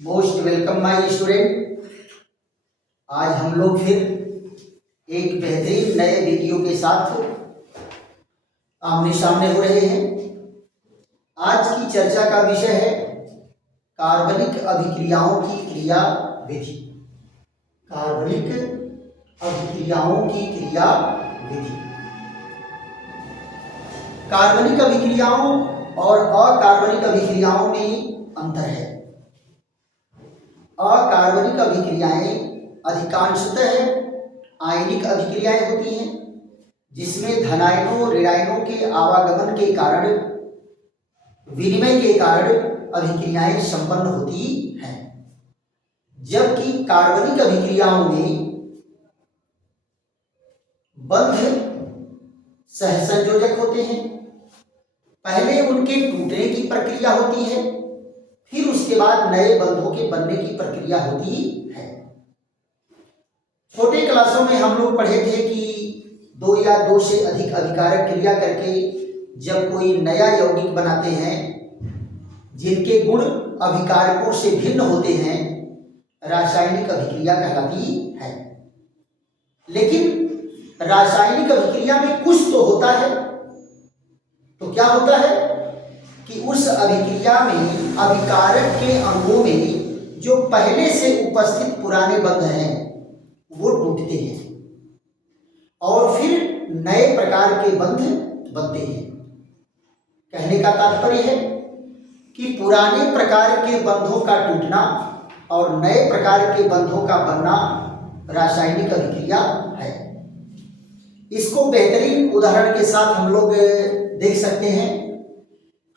Most welcome my student. आज हम लोग फिर एक बेहतरीन नए वीडियो के साथ आमने सामने हो रहे हैं। आज की चर्चा का विषय है कार्बनिक अभिक्रियाओं की क्रिया विधि। कार्बनिक अभिक्रियाओं की क्रिया विधि। कार्बनिक अभिक्रियाओं और अकार्बनिक अभिक्रियाओं में अंतर है। अकार्बनिक अभिक्रियाएं अधिकांशतः आयनिक अभिक्रियाएं होती हैं, जिसमें धनायनों ऋणायनों के आवागमन के कारण, विनिमय के कारण अभिक्रियाएं संपन्न होती हैं। जबकि कार्बनिक अभिक्रियाओं में बंध सहसंयोजक होते हैं। पहले उनके टूटने की प्रक्रिया होती है, फिर उसके बाद नए बंधों के बनने की प्रक्रिया होती है। छोटे क्लासों में हम लोग पढ़े थे कि दो या दो से अधिक अभिकारक क्रिया करके जब कोई नया यौगिक बनाते हैं जिनके गुण अभिकारकों से भिन्न होते हैं, रासायनिक अभिक्रिया कहलाती है। लेकिन रासायनिक अभिक्रिया में कुछ तो होता है। तो क्या होता है कि उस अभिक्रिया में अभिकारक के अणुओं में जो पहले से उपस्थित पुराने बंध हैं वो टूटते हैं और फिर नए प्रकार के बंध बनते हैं। कहने का तात्पर्य है कि पुराने प्रकार के बंधों का टूटना और नए प्रकार के बंधों का बनना रासायनिक अभिक्रिया है। इसको बेहतरीन उदाहरण के साथ हम लोग देख सकते हैं।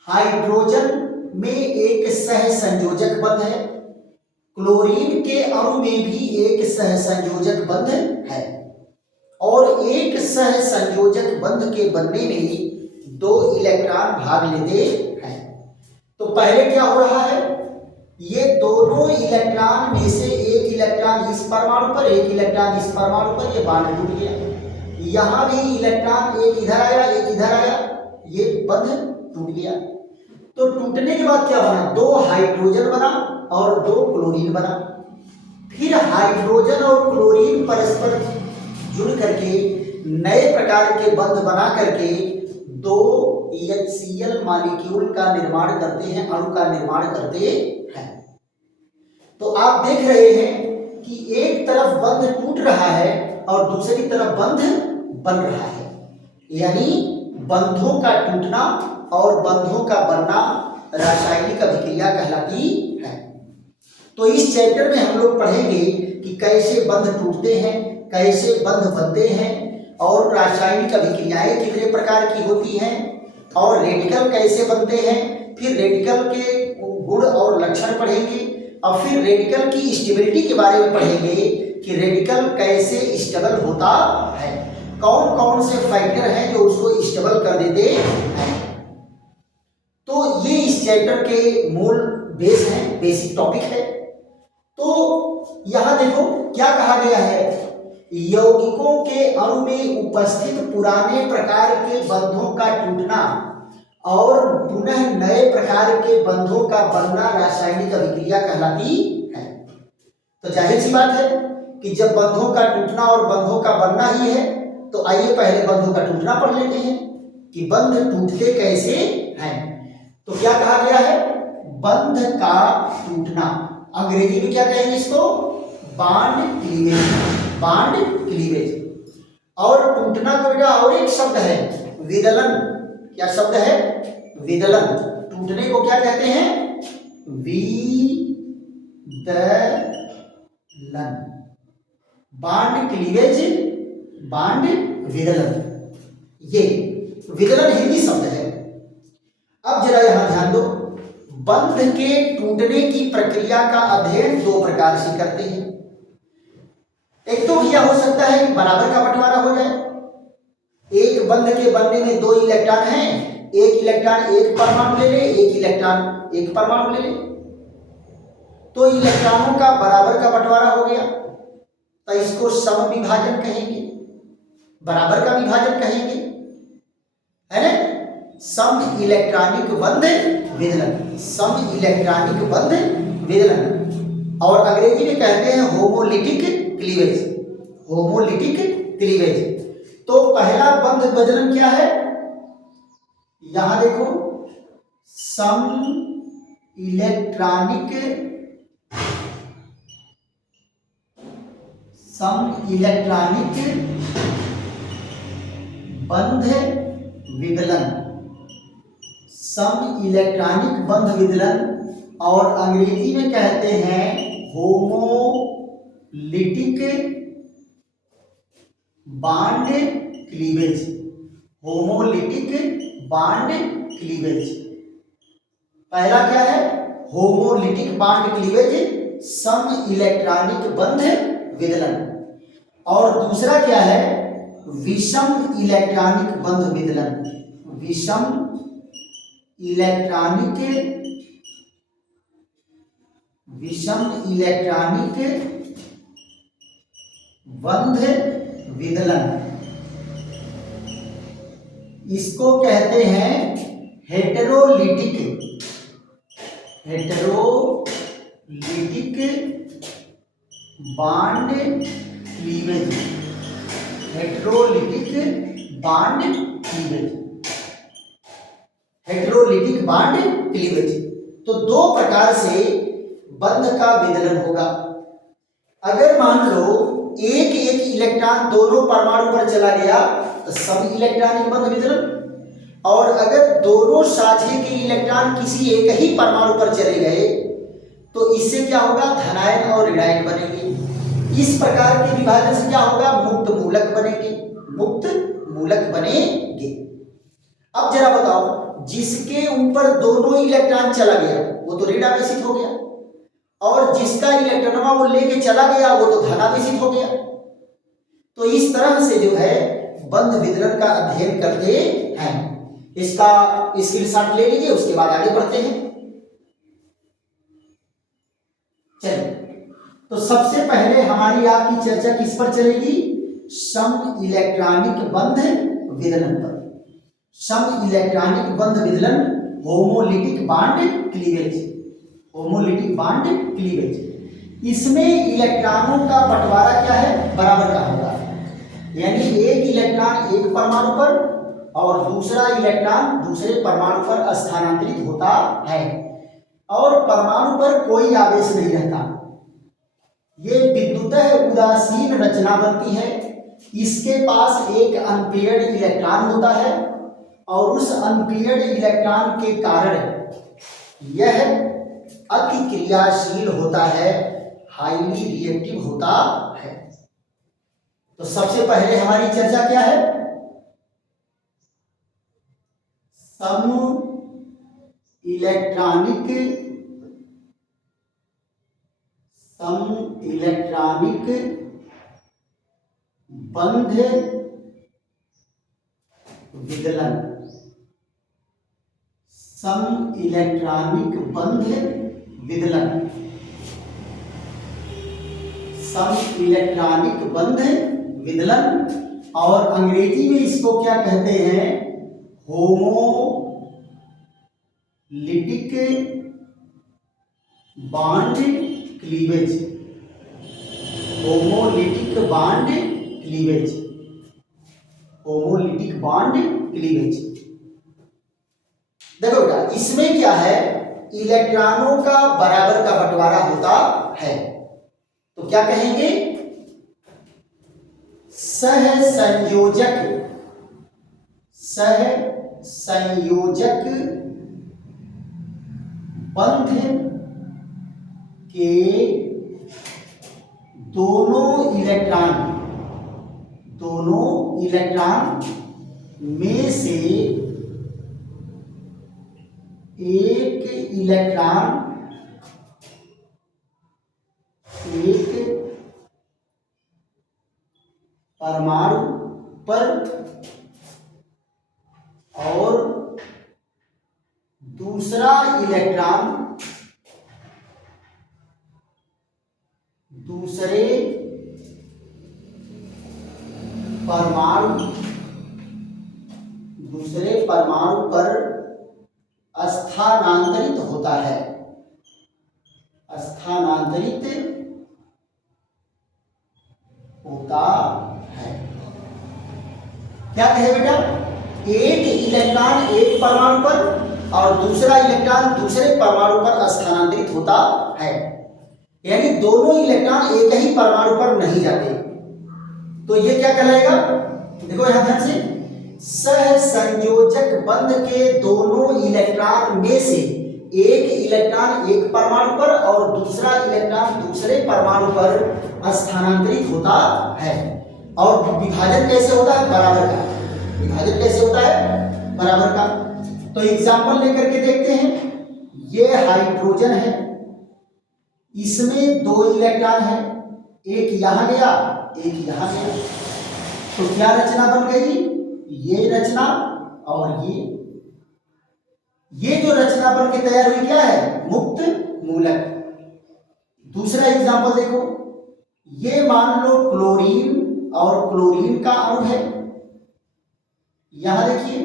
हाइड्रोजन में एक सहसंयोजक बंध है, क्लोरीन के अणु में भी एक सहसंयोजक बंध है और एक सहसंयोजक बंध के बनने में दो इलेक्ट्रॉन भाग लेते हैं। तो पहले क्या हो रहा है, ये दोनों इलेक्ट्रॉन में से एक इलेक्ट्रॉन इस परमाणु पर, एक इलेक्ट्रॉन इस परमाणु पर, ये बॉन्ड टूट गया। यहां भी इलेक्ट्रॉन एक इधर आया, एक इधर आया, ये बंध टूट गया। तो टूटने के बाद क्या बना, दो हाइड्रोजन बना और दो क्लोरीन बना। फिर हाइड्रोजन और क्लोरीन परस्पर जुड़ करके नए प्रकार के बंध बना करके दो HCl मॉलिक्यूल का निर्माण करते हैं, अणु का निर्माण करते हैं। तो आप देख रहे हैं कि एक तरफ बंध टूट रहा है और दूसरी तरफ बंध बन रहा है। यानी बंधों का टूटना और बंधों का बनना रासायनिक अभिक्रिया कहलाती है। तो इस चैप्टर में हम लोग पढ़ेंगे कि कैसे बंध टूटते हैं, कैसे बंध बनते हैं और रासायनिक अभिक्रियाएं कितने प्रकार की होती हैं और रेडिकल कैसे बनते हैं। फिर रेडिकल के गुण और लक्षण पढ़ेंगे और फिर रेडिकल की स्टेबिलिटी के बारे में पढ़ेंगे कि रेडिकल कैसे स्टेबल होता है, कौन कौन से फैक्टर हैं जो उसको स्टेबल कर देते हैं। तो ये इस चैप्टर के मूल बेस हैं, बेसिक टॉपिक है। तो यहां देखो क्या कहा गया है, यौगिकों के अणु में उपस्थित पुराने प्रकार के बंधों का टूटना और पुनः नए प्रकार के बंधों का बनना रासायनिक अभिक्रिया कहलाती है। तो जाहिर सी बात है कि जब बंधों का टूटना और बंधों का बनना ही है, तो आइए पहले बंधों का टूटना पढ़ लेते हैं कि बंध टूटते कैसे हैं। तो क्या कहा गया है, बंध का टूटना, अंग्रेजी में क्या कहेंगे इसको, बॉन्ड क्लीवेज, बॉन्ड क्लीवेज। और टूटना को बेटा और एक शब्द है विदलन। क्या शब्द है, विदलन। टूटने को क्या कहते हैं, विदलन। बॉन्ड क्लीवेज, बॉन्ड विदलन, ये विदलन हिंदी शब्द है। अब जरा यहां ध्यान दो, बंध के टूटने की प्रक्रिया का अध्ययन दो प्रकार से करते हैं। एक तो यह हो सकता है कि बराबर का बंटवारा हो जाए। एक बंध के बनने में दो इलेक्ट्रॉन हैं, एक इलेक्ट्रॉन एक परमाणु ले ले, एक इलेक्ट्रॉन एक परमाणु ले ले, तो इलेक्ट्रॉनों का बराबर का बंटवारा हो गया। तो इसको सम विभाजन कहेंगे, बराबर का विभाजन कहेंगे, है ना। सम इलेक्ट्रॉनिक बंध विदलन, सम इलेक्ट्रॉनिक बंध विदलन, और अंग्रेजी में कहते हैं होमोलिटिक क्लीवेज, होमोलिटिक क्लीवेज। तो पहला बंध विदलन क्या है, यहां देखो, सम इलेक्ट्रॉनिक बंध विदलन, सम इलेक्ट्रॉनिक बंध विदलन, और अंग्रेजी में कहते हैं homolytic bond cleavage, homolytic bond cleavage. पहला क्या है, होमोलिटिक बॉन्ड क्लीवेज, सम इलेक्ट्रॉनिक बंध विदलन, और दूसरा क्या है, विषम इलेक्ट्रॉनिक बंध विदलन, विषम इलेक्ट्रॉनिक बंध विदलन। इसको कहते हैं heterolytic bond cleavage, heterolytic bond cleavage, heterolytic bond cleavage. तो दो प्रकार से बंध का विदलन होगा। अगर मान लो एक एक इलेक्ट्रॉन दोनों परमाणु पर चला गया तो सम इलेक्ट्रॉनिक बंध विदलन, और अगर दोनों साझे के इलेक्ट्रॉन किसी एक ही परमाणु पर चले गए तो इससे क्या होगा, धनायन और ऋणायन बनेंगे। इस प्रकार के विभाजन से क्या होगा, मुक्त मूलक बनेंगे, मुक्त मूलक बनेंगे। अब जरा बताओ, जिसके ऊपर दोनों इलेक्ट्रॉन चला गया वो तो ऋण आवेशित हो गया, और जिसका इलेक्ट्रॉन वो लेके चला गया वो तो धन आवेशित हो गया। तो इस तरह से जो है बंध विदलन का अध्ययन करते हैं। इसका स्क्रीनशॉट ले लीजिए, उसके बाद आगे बढ़ते हैं। चलिए, तो सबसे पहले हमारी आपकी चर्चा किस पर चलेगी, सम इलेक्ट्रॉनिक बंध विदलन पर। सम इलेक्ट्रॉनिक बंध विदलन, homolytic bond cleavage, homolytic bond cleavage. इसमें इलेक्ट्रॉनों का बंटवारा क्या है, बराबर का होगा, यानी एक इलेक्ट्रॉन एक परमाणु पर और दूसरा इलेक्ट्रॉन दूसरे परमाणु पर स्थानांतरित होता है, और परमाणु पर कोई आवेश नहीं रहता। ये विद्युतः उदासीन रचना बनती है। इसके पास एक अनपेयर्ड इलेक्ट्रॉन होता है, और उस अनपेयर्ड इलेक्ट्रॉन के कारण यह अति क्रियाशील होता है, हाईली रिएक्टिव होता है। तो सबसे पहले हमारी चर्चा क्या है, सम इलेक्ट्रॉनिक बंध विदलन, सम इलेक्ट्रॉनिक बंध विदलन, सम इलेक्ट्रॉनिक बंध विदलन, और अंग्रेजी में इसको क्या कहते हैं, homolytic bond cleavage, homolytic bond cleavage, homolytic bond cleavage. देखो बेटा, इसमें क्या है, इलेक्ट्रॉनों का बराबर का बंटवारा होता है। तो क्या कहेंगे, सहसंयोजक बंध के दोनों इलेक्ट्रॉन में से एक इलेक्ट्रॉन एक परमाणु पर और दूसरा इलेक्ट्रॉन दूसरे परमाणु पर स्थानांतरित होता है, स्थानांतरित होता है। क्या कहे बेटा, एक इलेक्ट्रॉन एक परमाणु पर और दूसरा इलेक्ट्रॉन दूसरे परमाणु पर स्थानांतरित होता है, यानी दोनों इलेक्ट्रॉन एक ही परमाणु पर नहीं जाते। तो ये क्या कहलाएगा, देखो यहां ध्यान से, सहसंयोजक बंध के दोनों इलेक्ट्रॉन में से एक इलेक्ट्रॉन एक परमाणु पर और दूसरा इलेक्ट्रॉन दूसरे परमाणु पर स्थानांतरित होता है। और विभाजन कैसे होता है, बराबर का। विभाजन कैसे होता है, बराबर का। तो एग्जांपल लेकर के देखते हैं। ये हाइड्रोजन है, इसमें दो इलेक्ट्रॉन है, एक यहां गया एक यहां गया, तो क्या रचना बन गई, ये रचना और ये जो रचना बन के तैयार हुई क्या है, मुक्त मूलक। दूसरा एग्जांपल देखो, ये मान लो क्लोरीन और क्लोरीन का अणु है, यहां देखिए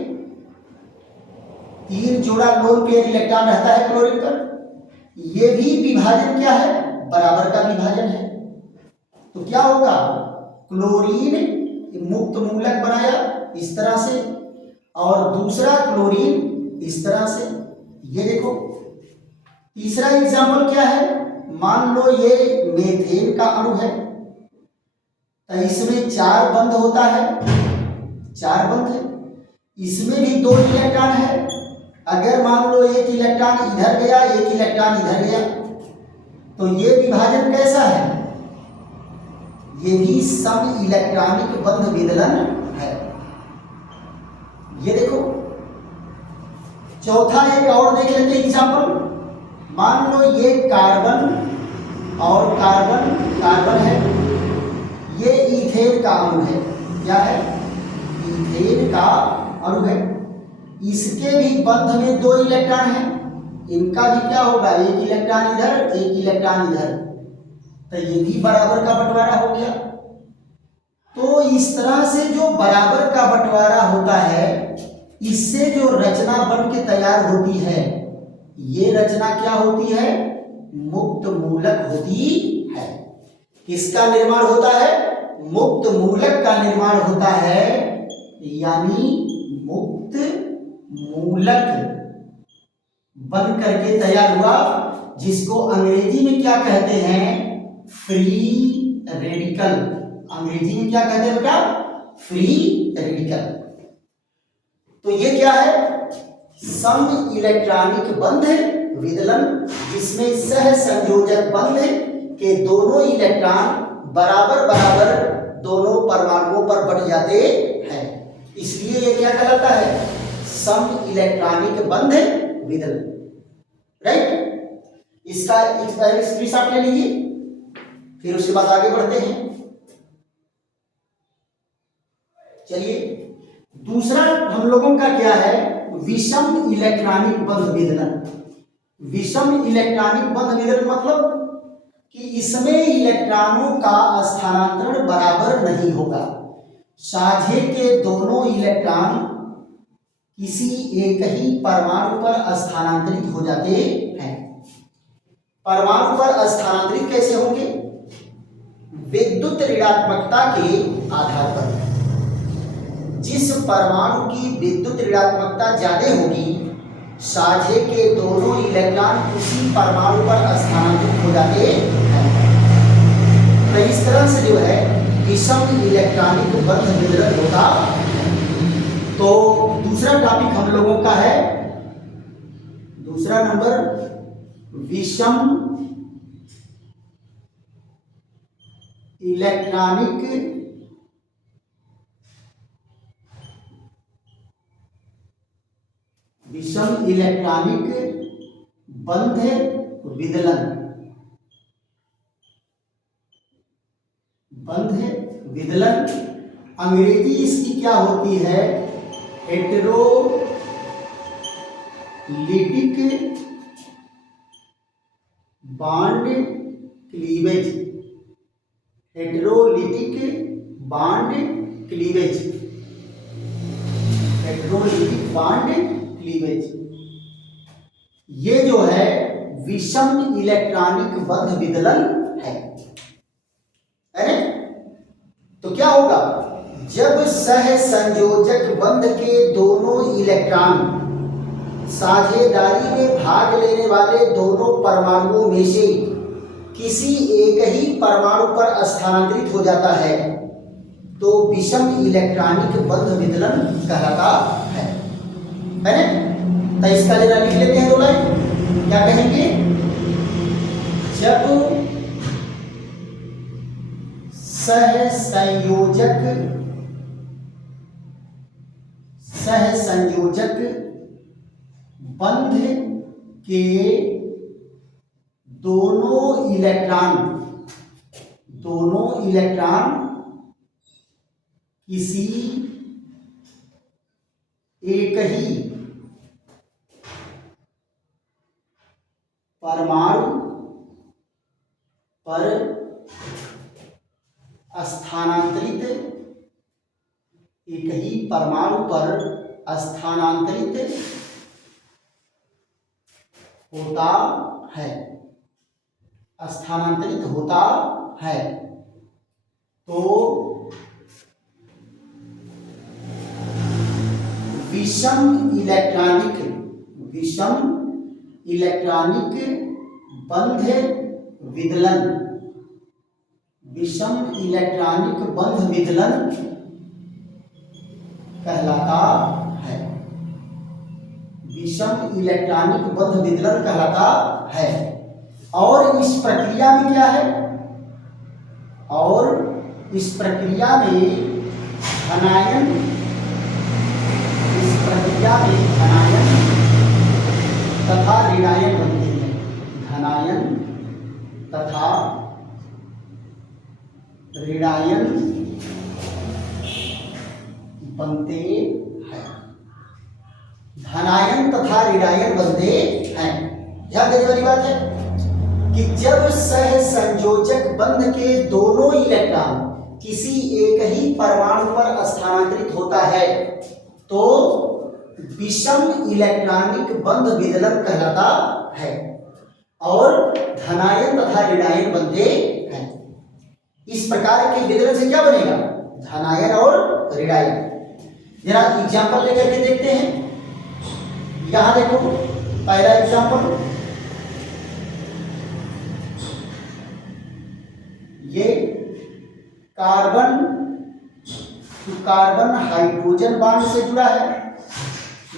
3 जोड़ा लोन पेयर इलेक्ट्रॉन रहता है क्लोरीन पर। यह भी विभाजन क्या है, बराबर का विभाजन है। तो क्या होगा, क्लोरीन मुक्त मूलक बनाया इस तरह से और दूसरा क्लोरीन इस तरह से। ये देखो तीसरा एग्जाम्पल क्या है, मान लो ये मेथेन का अणु है, तो इसमें 4 बंध होता है, 4 बंध है, इसमें भी 2 इलेक्ट्रॉन है। अगर मान लो एक इलेक्ट्रॉन इधर गया एक इलेक्ट्रॉन इधर गया, तो ये विभाजन कैसा है, ये भी सम इलेक्ट्रॉनिक बंध विदलन है। ये देखो चौथा एक और देख लेते हैं एग्जांपल। मान लो ये कार्बन और कार्बन कार्बन है, ये इथेन का अणु है, क्या है, इथेन का अणु है। इसके भी बंध में 2 इलेक्ट्रॉन हैं, इनका भी क्या होगा, एक इलेक्ट्रॉन इधर एक इलेक्ट्रॉन इधर, तो ये भी बराबर का बंटवारा हो गया। तो इस तरह से जो बराबर का बंटवारा होता है, इससे जो रचना बन के तैयार होती है, ये रचना क्या होती है, मुक्त मूलक होती है। किसका निर्माण होता है, मुक्त मूलक का निर्माण होता है, यानी मुक्त मूलक बन करके तैयार हुआ, जिसको अंग्रेजी में क्या कहते हैं, फ्री रेडिकल। अंग्रेजी में क्या कहते हैं बेटा, फ्री रेडिकल। तो ये क्या है, सम इलेक्ट्रॉनिक बंध विदलन, जिसमें सह संयोजक बंध के दोनों इलेक्ट्रॉन बराबर बराबर दोनों परमाणुओं पर बट जाते हैं, इसलिए ये क्या कहलाता है, सम इलेक्ट्रॉनिक बंध विदलन। राइट, इसका स्क्रीनशॉट ले लीजिए, फिर उसके बाद आगे बढ़ते हैं। चलिए दूसरा हम लोगों का क्या है, विषम इलेक्ट्रॉनिक बंध विदलन। विषम इलेक्ट्रॉनिक बंध विदलन मतलब कि इसमें इलेक्ट्रॉनों का स्थानांतरण बराबर नहीं होगा। साझे के दोनों इलेक्ट्रॉन किसी एक ही परमाणु पर स्थानांतरित हो जाते हैं। परमाणु पर स्थानांतरित कैसे होंगे, विद्युत ऋणात्मकता के आधार पर। जिस परमाणु की विद्युत ऋणात्मकता ज्यादा होगी, साझे के दोनों इलेक्ट्रॉन उसी परमाणु पर स्थानांतरित हो जाते हैं। तो इस तरह से जो है विषम इलेक्ट्रॉनिक बंध विदलन होता है। तो दूसरा टॉपिक हम लोगों का है, दूसरा नंबर, विषम इलेक्ट्रॉनिक बंध विदलन। बंध विदलन अंग्रेजी इसकी क्या होती है, heterolytic bond cleavage. Heterolytic bond cleavage, heterolytic bond cleavage. ये जो है विषम इलेक्ट्रॉनिक बंध विदलन है ना? तो क्या होगा, जब सहसंयोजक बंध के दोनों इलेक्ट्रॉन साझेदारी में भाग लेने वाले दोनों परमाणुओं में से किसी एक ही परमाणु पर स्थानांतरित हो जाता है तो विषम इलेक्ट्रॉनिक बंध विदलन कहलाता है ना? तो इसका जरा लिख लेते हैं दो लाइन। क्या कहेंगे, जब सहसंयोजक बंध के दोनों इलेक्ट्रॉन किसी एक ही परमाणु पर स्थानांतरित होता है तो विषम इलेक्ट्रॉनिक बंध विदलन कहलाता है। विषम इलेक्ट्रॉनिक बंध विदलन कहलाता है। और इस प्रक्रिया में क्या है, और इस प्रक्रिया में धनायन तथा ऋणायन बनते हैं। धनायन तथा ऋणायन बनते हैं। धनायन तथा ऋणायन बनते हैं। ध्यान देने वाली बात है कि जब सहसंयोजक बंध के दोनों इलेक्ट्रॉन किसी एक ही परमाणु पर स्थानांतरित होता है तो विषम इलेक्ट्रॉनिक बंध विदलन कहलाता है और धनायन तथा ऋणायन बनते हैं। इस प्रकार के विदलन से क्या बनेगा, धनायन और ऋणायन। जरा एग्जाम्पल लेकर के देखते हैं। यहां देखो पहला एग्जाम्पल, ये कार्बन हाइड्रोजन बॉन्ड से जुड़ा है।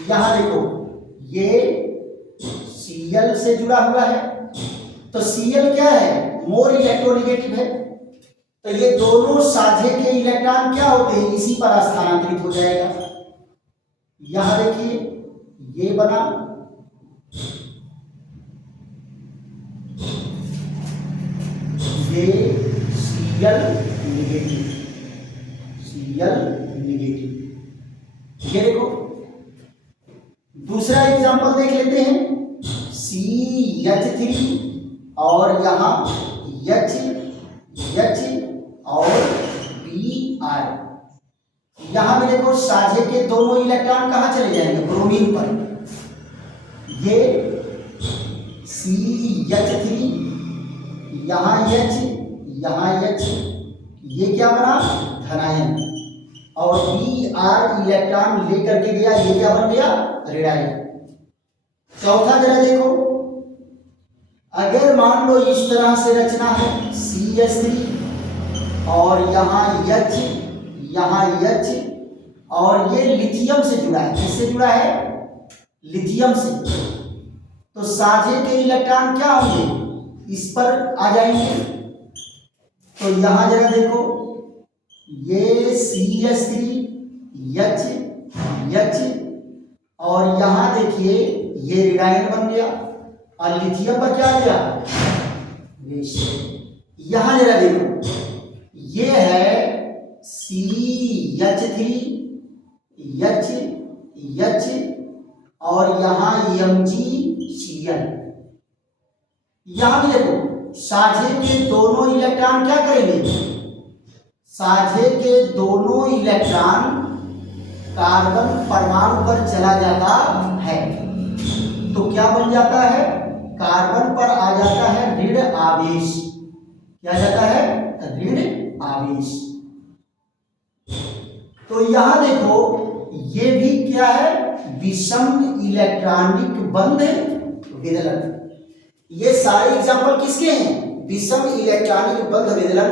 यहां देखो ये Cl से जुड़ा हुआ है। तो Cl क्या है, मोर इलेक्ट्रोनेगेटिव है। तो ये दोनों साझे के इलेक्ट्रॉन क्या होते हैं, इसी पर स्थानांतरित हो जाएगा। यहां देखिए ये बना, ये Cl नेगेटिव, ये देखो। दूसरा एग्जांपल देख लेते हैं, CH3 और यहाँ H और Br। यहाँ में देखो साझे के दोनों इलेक्ट्रॉन कहाँ चले जाएंगे, ब्रोमीन पर। ये CH3, यहाँ H, ये क्या बना, धनायन। और Br इलेक्ट्रॉन लेकर के गया, ये क्या बन गया, ऋणायन। चौथा जरा देखो, अगर मान लो इस तरह से रचना है, CH3 और यहाँ H और ये लिथियम से जुड़ा है। किससे जुड़ा है, लिथियम से। तो साझे के इलेक्ट्रॉन क्या होंगे, इस पर आ जाएंगे। तो यहां जरा देखो, ये CH3 H और यहां देखिए ये ऋणायन बन गया और लिथियम पर क्या आ गया, यहां जरा देखो, ये है CH3 H और यहां MgCl। यहां भी देखो साझे के दोनों इलेक्ट्रॉन क्या करेंगे, साझे के दोनों इलेक्ट्रॉन कार्बन परमाणु पर चला जाता है। तो क्या बन जाता है, कार्बन पर आ जाता है ऋण आवेश। क्या जाता है? ऋण आवेश। तो यहां देखो ये भी क्या है? विषम इलेक्ट्रॉनिक बंध विदलन। ये सारे एग्जाम्पल किसके हैं? विषम इलेक्ट्रॉनिक बंध विदलन।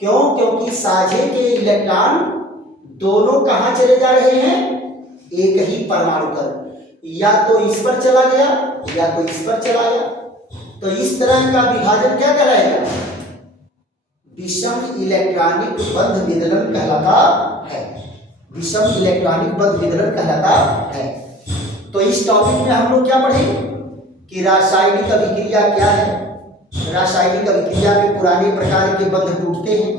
क्यों? क्योंकि साझे के इलेक्ट्रॉन दोनों कहां चले जा रहे हैं? एक ही परमाणु पर, या तो इस पर चला गया या तो इस पर चला गया। तो इस तरह का विभाजन क्या कहलाएगा? विषम इलेक्ट्रॉनिक बंध विदलन कहलाता है। विषम इलेक्ट्रॉनिक बंध विदलन कहलाता है। तो इस टॉपिक में हम लोग क्या पढ़े कि रासायनिक अभिक्रिया क्या है। रासायनिक अभिक्रिया में पुराने प्रकार के बंध टूटते हैं,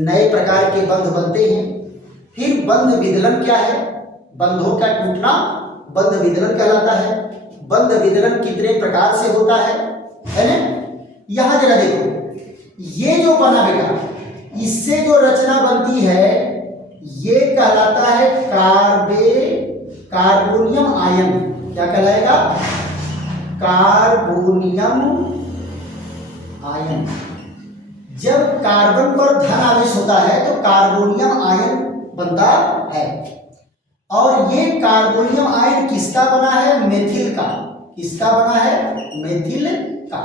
नए प्रकार के बंध बनते हैं। फिर बंध विदलन क्या है? बंधों का टूटना बंध विदलन कहलाता है। बंध विदलन कितने प्रकार से होता है ना? यहां जरा देखो, ये जो बना बेटा, इससे जो रचना बनती है ये कहलाता है कार्बोनियम आयन। क्या कहलाएगा? Carbonium ion. जब कार्बन पर धन आवेश होता है तो कार्बोनियम आयन बनता है। और ये कार्बोनियम आयन किसका बना है? मेथिल का। किसका बना है? मेथिल का।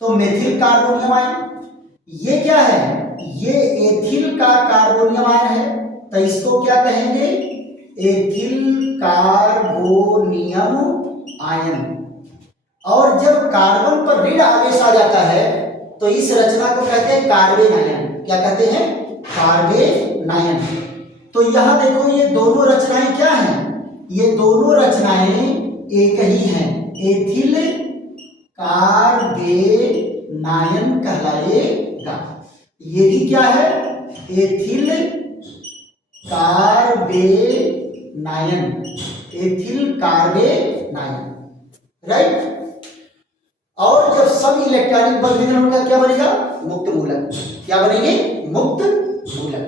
तो मेथिल कार्बोनियम आयन ये क्या है? ये एथिल का कार्बोनियम आयन है। तो इसको क्या कहेंगे? Ethyl carbonium ion. और जब कार्बन पर ऋण आवेश आ जाता है तो इस रचना को कहते हैं कार्बेन आयन। क्या कहते हैं? Carbene ion. तो यहां देखो ये दोनों रचनाएं क्या हैं? ये दोनों रचनाएं एक ही हैं। एथिल कार्बेनायन कहलाएगा। ये भी क्या है? Ethyl carbanion. Ethyl carbanion, right. और जब सब इलेक्ट्रॉनिक बंध विदलन होगा क्या बनेगा? मुक्त मूलक। क्या बनेंगे? मुक्त मूलक।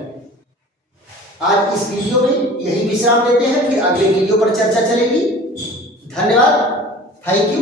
आज इस वीडियो में यही विश्राम लेते हैं, फिर अगले वीडियो पर चर्चा चलेगी। धन्यवाद, थैंक यू।